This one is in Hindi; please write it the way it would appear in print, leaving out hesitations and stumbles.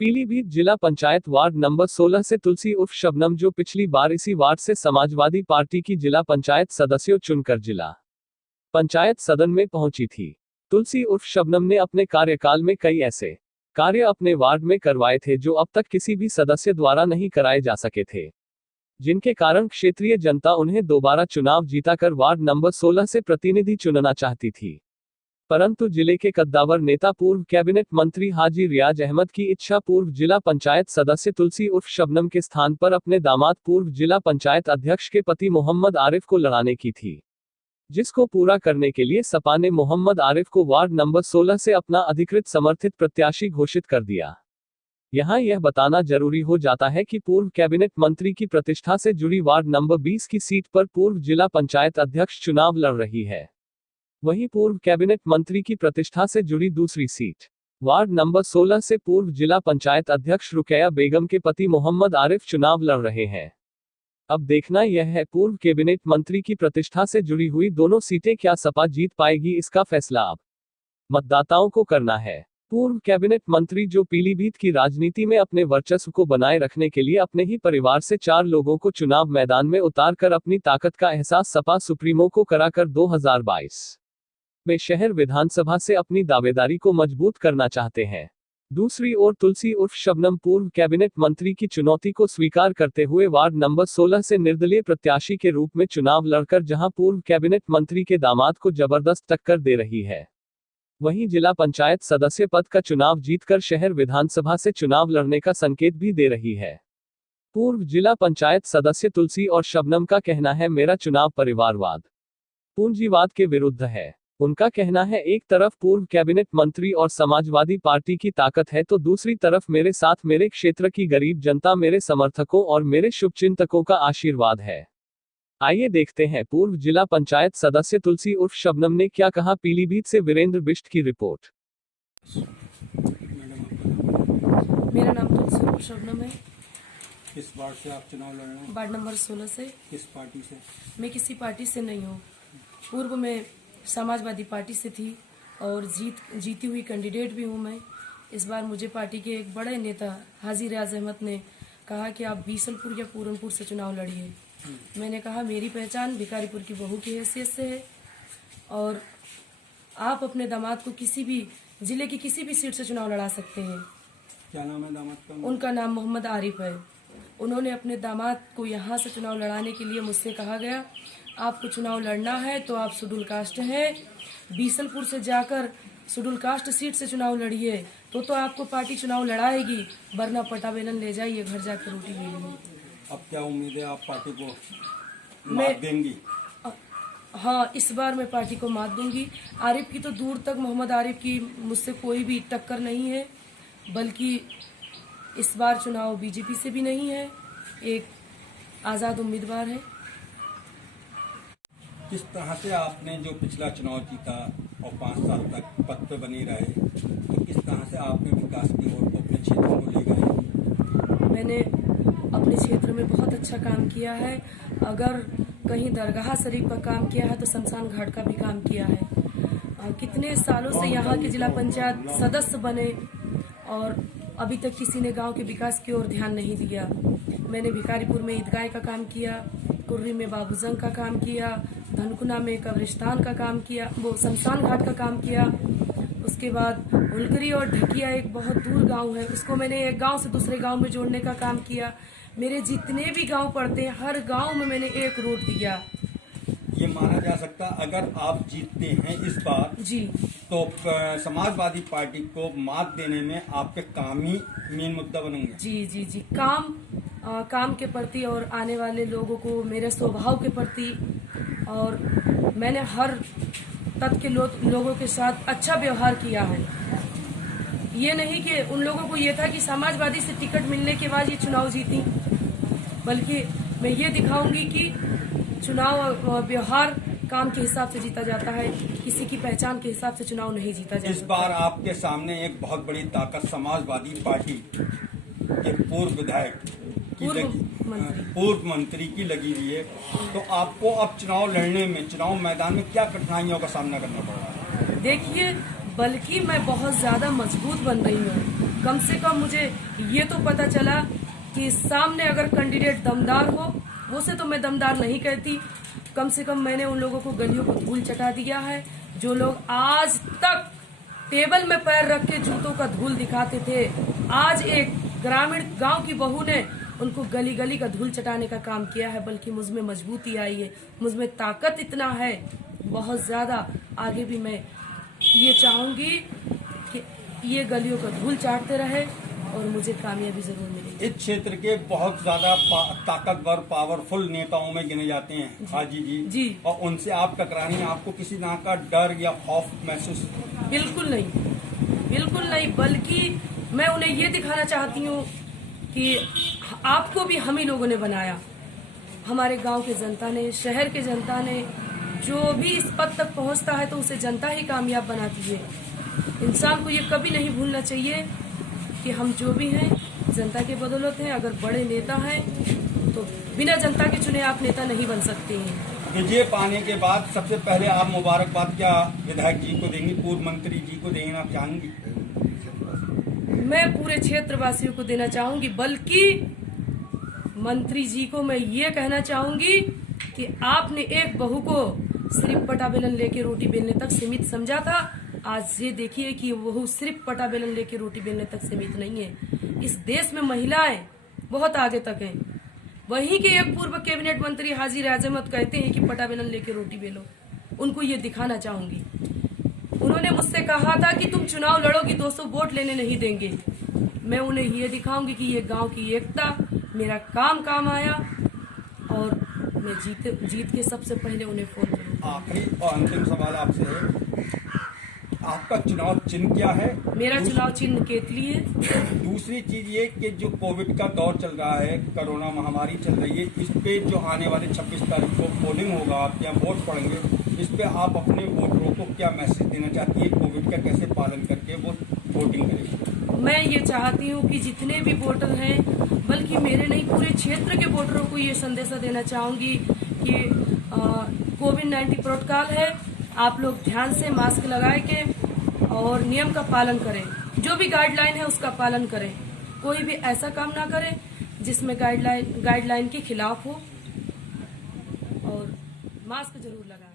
पीलीभीत जिला पंचायत वार्ड नंबर 16 से तुलसी उर्फ शबनम, जो पिछली बार इसी वार्ड से समाजवादी पार्टी की जिला पंचायत सदस्यों चुनकर जिला पंचायत सदन में पहुंची थी। तुलसी उर्फ शबनम ने अपने कार्यकाल में कई ऐसे कार्य अपने वार्ड में करवाए थे जो अब तक किसी भी सदस्य द्वारा नहीं कराए जा सके थे, जिनके कारण क्षेत्रीय जनता उन्हें दोबारा चुनाव जीताकर वार्ड नंबर 16 से प्रतिनिधि चुनना चाहती थी। परंतु जिले के कद्दावर नेता पूर्व कैबिनेट मंत्री हाजी रियाज अहमद की इच्छा पूर्व जिला पंचायत सदस्य तुलसी उर्फ शबनम के स्थान पर अपने दामाद पूर्व जिला पंचायत अध्यक्ष के पति मोहम्मद आरिफ को लड़ाने की थी, जिसको पूरा करने के लिए सपा ने मोहम्मद आरिफ को वार्ड नंबर 16 से अपना अधिकृत समर्थित प्रत्याशी घोषित कर दिया। यहाँ यह बताना जरूरी हो जाता है कि पूर्व कैबिनेट मंत्री की प्रतिष्ठा से जुड़ी वार्ड नंबर 20 की सीट पर पूर्व जिला पंचायत अध्यक्ष चुनाव लड़ रही है। वहीं पूर्व कैबिनेट मंत्री की प्रतिष्ठा से जुड़ी दूसरी सीट वार्ड नंबर 16 से पूर्व जिला पंचायत अध्यक्ष रुकैया बेगम के पति मोहम्मद आरिफ चुनाव लड़ रहे हैं। अब देखना यह है पूर्व कैबिनेट मंत्री की प्रतिष्ठा से जुड़ी हुई दोनों सीटें क्या सपा जीत पाएगी, इसका फैसला अब मतदाताओं को करना है। पूर्व कैबिनेट मंत्री जो पीलीभीत की राजनीति में अपने वर्चस्व को बनाए रखने के लिए अपने ही परिवार से 4 लोगों को चुनाव मैदान में उतारकर अपनी ताकत का एहसास सपा सुप्रीमो को कराकर 2022 में शहर विधानसभा से अपनी दावेदारी को मजबूत करना चाहते हैं। दूसरी ओर तुलसी उर्फ शबनम पूर्व कैबिनेट मंत्री की चुनौती को स्वीकार करते हुए वार्ड नंबर 16 से निर्दलीय प्रत्याशी के रूप में चुनाव लड़कर जहां पूर्व कैबिनेट मंत्री के दामाद को जबरदस्त टक्कर दे रही है, वहीं जिला पंचायत सदस्य पद का चुनाव जीतकर शहर विधानसभा से चुनाव लड़ने का संकेत भी दे रही है। पूर्व जिला पंचायत सदस्य तुलसी और शबनम का कहना है, मेरा चुनाव परिवारवाद, पूंजीवाद के विरुद्ध है। उनका कहना है, एक तरफ पूर्व कैबिनेट मंत्री और समाजवादी पार्टी की ताकत है तो दूसरी तरफ मेरे साथ मेरे क्षेत्र की गरीब जनता, मेरे समर्थकों और मेरे शुभचिंतकों का आशीर्वाद है। आइए देखते हैं पूर्व जिला पंचायत सदस्य तुलसी उर्फ शबनम ने क्या कहा। पीलीभीत से वीरेंद्र बिष्ट की रिपोर्ट। मेरा नाम तुलसी उर्फ शबनम है। किस वार्ड से आप चुनाव लड़ रहे हैं? वार्ड नंबर 16 से। किस पार्टी से? मैं किसी पार्टी से नहीं हूँ। पूर्व में समाजवादी पार्टी से थी और जीती हुई कैंडिडेट भी हूँ मैं। इस बार मुझे पार्टी के एक बड़े नेता हाजी रियाज अहमद ने कहा कि आप बीसलपुर या पूरनपुर से चुनाव लड़िए। मैंने कहा मेरी पहचान भिखारीपुर की बहू की हैसियत से है और आप अपने दामाद को किसी भी जिले की किसी भी सीट से चुनाव लड़ा सकते हैं। क्या नाम है दामाद का? उनका नाम मोहम्मद आरिफ है। उन्होंने अपने दामाद को यहाँ से चुनाव लड़ाने के लिए मुझसे कहा गया, आपको चुनाव लड़ना है तो आप शेड्यूल कास्ट हैं, बीसलपुर से जाकर शेड्यूल कास्ट सीट से चुनाव लड़िए तो आपको पार्टी चुनाव लड़ाएगी, वरना पटा बेलन ले जाइए घर जाकर रोटी बेलिए। अब क्या उम्मीद है, आप पार्टी को मात देंगी? हाँ, इस बार मैं पार्टी को मात दूंगी। आरिफ की तो दूर तक, मोहम्मद आरिफ की मुझसे कोई भी टक्कर नहीं है, बल्कि इस बार चुनाव बीजेपी से भी नहीं है, एक आज़ाद उम्मीदवार है। किस तरह से आपने जो पिछला चुनाव जीता और 5 साल तक पद पे बनी रहे, तो किस तरह से आपने विकास की ओर को अपने क्षेत्र को ले गए? मैंने अपने क्षेत्र में बहुत अच्छा काम किया है। अगर कहीं दरगाह शरीफ का काम किया है तो शमशान घाट का भी काम किया है। कितने सालों से यहाँ के जिला पंचायत सदस्य बने और अभी तक किसी ने गांव के विकास की ओर ध्यान नहीं दिया। मैंने भिखारीपुर में ईदगाह का काम किया, कुर्री में बाबूजंग का काम किया, धनकुना में कब्रिस्तान का काम किया, वो शमशान घाट का काम किया। उसके बाद उलकरी और ढकिया एक बहुत दूर गांव है, उसको मैंने एक गांव से दूसरे गांव में जोड़ने का काम किया। मेरे जितने भी गांव पड़ते हैं हर गांव में मैंने एक रोड दिया। ये माना जा सकता अगर आप जीतते हैं इस बार जी, तो समाजवादी पार्टी को मात देने में आपके काम ही मेन मुद्दा बनेंगे। जी जी जी, काम के प्रति और आने वाले लोगों को मेरे स्वभाव के प्रति, और मैंने हर तत्व के लोगों के साथ अच्छा व्यवहार किया है। ये नहीं कि उन लोगों को ये था कि समाजवादी से टिकट मिलने के बाद ये चुनाव जीती, बल्कि मैं ये दिखाऊंगी कि चुनाव व्यवहार काम के हिसाब से जीता जाता है, किसी की पहचान के हिसाब से चुनाव नहीं जीता जाता। इस बार आपके सामने एक बहुत बड़ी ताकत समाजवादी पार्टी के पूर्व विधायक की पूर्व मंत्री की लगी हुई है, तो आपको अब चुनाव लड़ने में, चुनाव मैदान में क्या कठिनाइयों का सामना करना पड़ रहा है? देखिए, बल्कि मैं बहुत ज्यादा मजबूत बन रही हूँ। कम से कम मुझे ये तो पता चला कि सामने अगर कैंडिडेट दमदार हो, वो से तो मैं दमदार नहीं कहती, कम से कम मैंने उन लोगों को गलियों को धूल चटा दिया है। जो लोग आज तक टेबल में पैर रख के जूतों का धूल दिखाते थे, आज एक ग्रामीण गांव की बहू ने उनको गली गली का धूल चटाने का काम किया है। बल्कि मुझमें मजबूती आई है, मुझमें ताकत इतना है बहुत ज्यादा। आगे भी मैं ये चाहूंगी कि ये गलियों का धूल चाटते रहे और मुझे कामयाबी जरूर मिलेगी। इस क्षेत्र के बहुत ज्यादा ताकतवर पावरफुल नेताओं में गिने जाते हैं हाजी जी, और उनसे आप टकरानी, आपको किसी तरह का डर या खौफ महसूस? बिल्कुल नहीं, बिल्कुल नहीं। बल्कि मैं उन्हें ये दिखाना चाहती हूँ कि आपको भी हम ही लोगों ने बनाया, हमारे गांव के जनता ने, शहर के जनता ने। जो भी इस पद तक पहुंचता है तो उसे जनता ही कामयाब बनाती है। इंसान को ये कभी नहीं भूलना चाहिए कि हम जो भी हैं जनता के बदौलत हैं। अगर बड़े नेता हैं तो बिना जनता के चुने आप नेता नहीं बन सकते हैं। विजय पाने के बाद सबसे पहले आप मुबारकबाद क्या विधायक जी को देंगी, पूर्व मंत्री जी को देंगे, आप चाहेंगी? मैं पूरे क्षेत्रवासियों को देना चाहूंगी, बल्कि मंत्री जी को मैं ये कहना चाहूंगी कि आपने एक बहू को सिर्फ पटा बेलन लेके रोटी बेलने तक सीमित समझा था। आज ये देखिए कि बहू सिर्फ पटा बेलन लेके रोटी बेलने तक सीमित नहीं है। इस देश में महिलाएं बहुत आगे तक हैं। वहीं के एक पूर्व कैबिनेट मंत्री हाजी राजमत कहते हैं कि पटा बेलन लेके रोटी बेलो। उनको ये दिखाना चाहूंगी। उन्होंने मुझसे कहा था कि तुम चुनाव लड़ोगी, 200 वोट लेने नहीं देंगे। मैं उन्हें ये दिखाऊंगी कि ये गांव की एकता मेरा काम आया और मैं जीत के सबसे पहले उन्हें फोन करूंगा। आखिरी और अंतिम सवाल आपसे है, आपका चुनाव चिन्ह क्या है? मेरा चुनाव चिन्ह केतली है। दूसरी चीज ये कि जो कोविड का दौर चल रहा है, कोरोना महामारी चल रही है, इस पे जो आने वाले 26 तारीख को पोलिंग होगा, आपके यहाँ वोट पड़ेंगे, इस पे आप अपने वोटरों को क्या मैसेज देना चाहती है? कोविड का कैसे पालन करके वो वोटिंग करेंगे? मैं ये चाहती हूँ कि जितने भी वोटर हैं, बल्कि मेरे नहीं पूरे क्षेत्र के वोटरों को ये संदेशा देना चाहूंगी कि कोविड-19 प्रोटोकॉल है, आप लोग ध्यान से मास्क लगाए के और नियम का पालन करें। जो भी गाइडलाइन है उसका पालन करें। कोई भी ऐसा काम ना करें जिसमें गाइडलाइन के खिलाफ हो, और मास्क जरूर लगाएं।